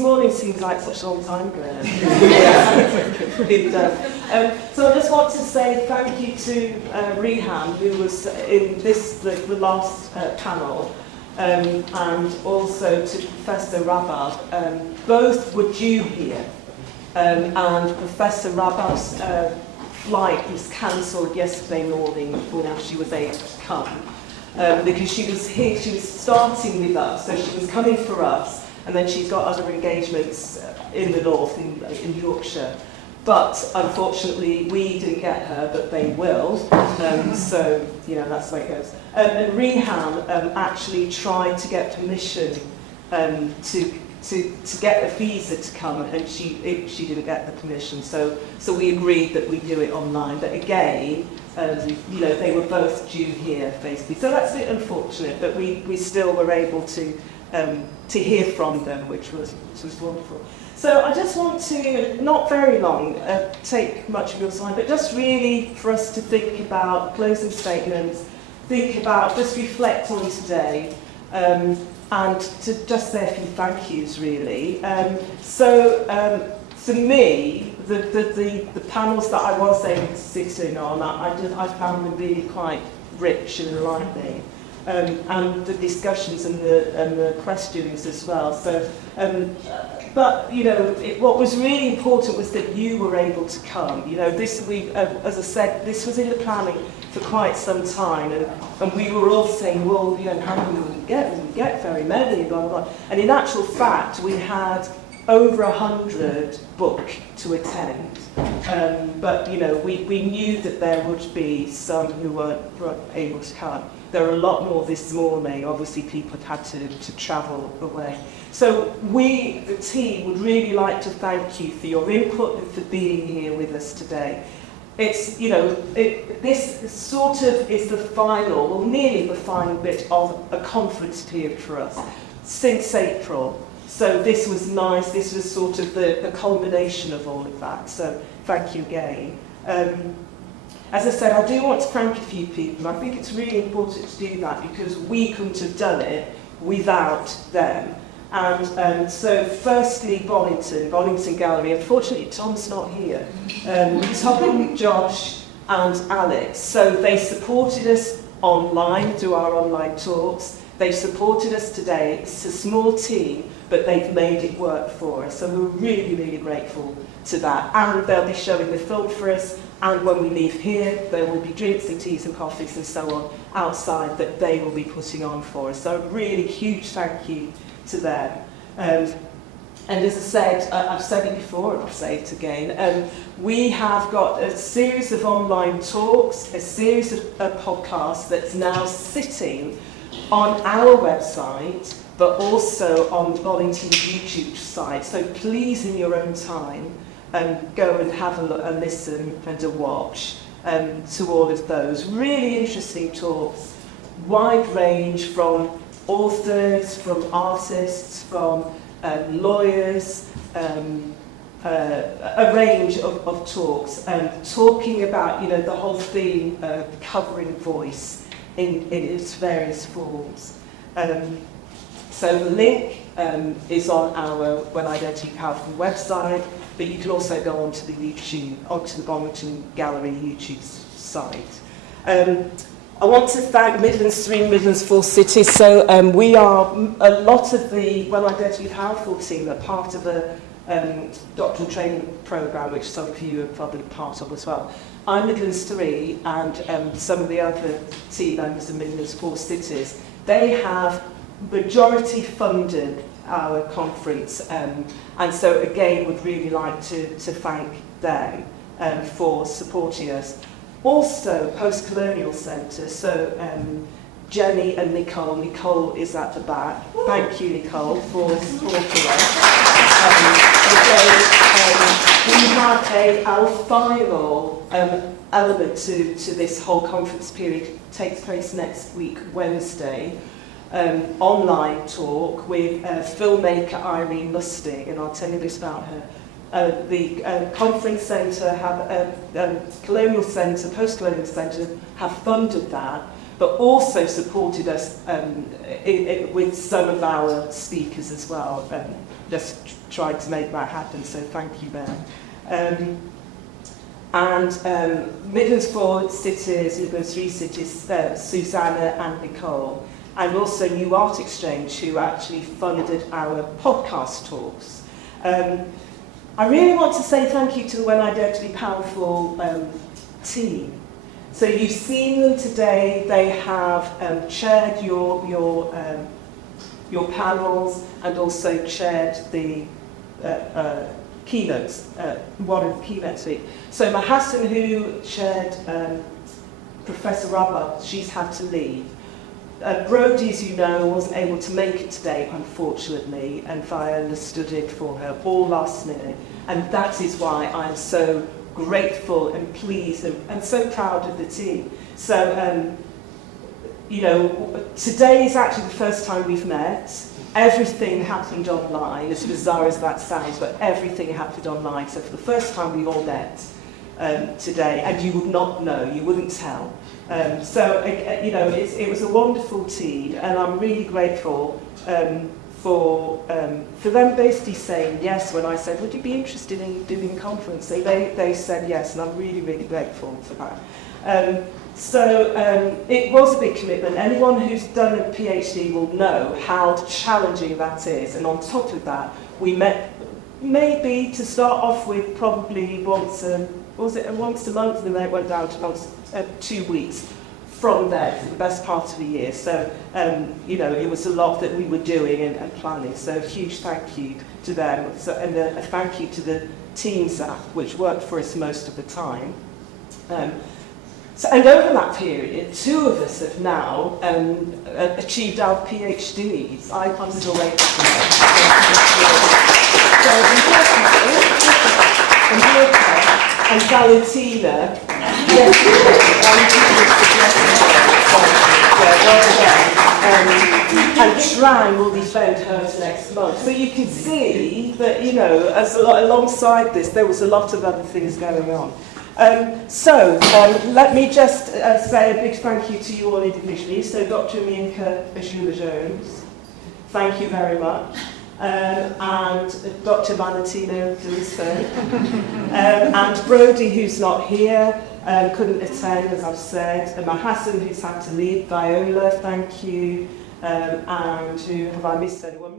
morning seems like such a long time ago. It does. So I just want to say thank you to Rehan, who was in the last panel, and also to Professor Rabab. Both were due here, and Professor Rabab's flight was cancelled yesterday morning when she was able to come. Because she was here, she was starting with us, so she was coming for us, and then she's got other engagements in the north, in Yorkshire. But unfortunately, we didn't get her, but they will. So, you know, that's the way it goes. And Rehan actually tried to get permission to get a visa to come, and she didn't get the permission. So we agreed that we'd do it online. But again, you know, they were both due here, basically. So that's a bit unfortunate, but we still were able to hear from them, which was wonderful. So I just want to, not very long, take much of your time, but just really for us to think about closing statements, think about, just reflect on today, and to just say a few thank yous, really. For me, the panels that I was able to sit in on, I found them really quite rich and enlightening, and the discussions and the questions as well. So, but you know, what was really important was that you were able to come. You know, as I said, this was in the planning for quite some time, and we were all saying, well, you know, how many will we get? We get very many, blah blah blah. And in actual fact, we had over 100 booked to attend, but you know, we knew that there would be some who weren't able to come. There are a lot more this morning. Obviously, people had to travel away. So we, the team, would really like to thank you for your input and for being here with us today. It's, you know, this sort of is the final, well, nearly the final bit of a conference period for us since April. So this was nice. This was sort of the culmination of all of that. So thank you again. As I said, I do want to thank a few people. I think it's really important to do that because we couldn't have done it without them. And so firstly, Bollington Gallery. Unfortunately, Tom's not here. Tom, Josh and Alex. So they supported us online through our online talks. They supported us today. It's a small team, but they've made it work for us. So we're really, really grateful to that. And they'll be showing the film for us. And when we leave here, there will be drinks and teas and coffees and so on outside that they will be putting on for us. So a really huge thank you to them. And as I said, I've said it before and I'll say it again, we have got a series of online talks, a series of podcasts that's now sitting on our website, but also on Bollington's YouTube site. So please, in your own time, go and have a look and listen and a watch to all of those. Really interesting talks, wide range from authors, from artists, from lawyers, a range of talks, talking about, you know, the whole theme of covering voice in its various forms. So the link is on our When Identity Powerful website, but you can also go onto the Bollington Gallery YouTube site. I want to thank Midlands 3 and Midlands 4 cities. So we are, a lot of the When Identity Powerful team are part of a doctoral training programme, which some of you are probably part of as well. I'm Midlands 3, and some of the other team members of Midlands 4 cities, they have majority funded our conference, and so again would really like to thank them for supporting us. Also, Post-Colonial Centre, so Jenny and Nicole. Nicole is at the back. Thank you, Nicole, for supporting us. We have our final element to this whole conference period. It takes place next week, Wednesday. Online talk with filmmaker Irene Lustig, and I'll tell you this about her. The conference centre Colonial Centre, Post-Colonial Centre have funded that, but also supported us with some of our speakers as well, just tried to make that happen, so thank you, Ben. Midlands 4 cities, Midlands 3 cities, Susanna and Nicole, and also New Art Exchange, who actually funded our podcast talks. I really want to say thank you to the When Identity Powerful team. So you've seen them today. They have chaired your panels and also chaired the keynotes, one of the keynotes. So Mahassan, who chaired Professor Rabba, she's had to leave. Brody, as you know, wasn't able to make it today, unfortunately, and Viola stood in for her all last minute. And that is why I'm so grateful and pleased and so proud of the team. So, you know, today is actually the first time we've met. Everything happened online, as bizarre as that sounds, but everything happened online. So for the first time we've all met today, and you would not know, you wouldn't tell. You know, it was a wonderful team, and I'm really grateful for them basically saying yes when I said, would you be interested in doing a conference? They said yes, and I'm really, really grateful for that. It was a big commitment. Anyone who's done a PhD will know how challenging that is. And on top of that, we met maybe to start off with probably once a month, and then it went down to 2 weeks from there for the best part of the year. So, you know, it was a lot that we were doing and planning. So a huge thank you to them. And a thank you to the team staff, which worked for us most of the time. And over that period, 2 of us have now achieved our PhDs. I'm still waiting for and Valentina, and Trang will defend hers next month. So you can see that, you know, alongside this, there was a lot of other things going on. Let me just say a big thank you to you all individually. So Dr. Minka Bashula-Jones, thank you very much. And Dr. Valentino Deliso, and Brody, who's not here, couldn't attend, as I've said, and Mahassan, who's had to leave, Viola, thank you, and who have I missed anyone?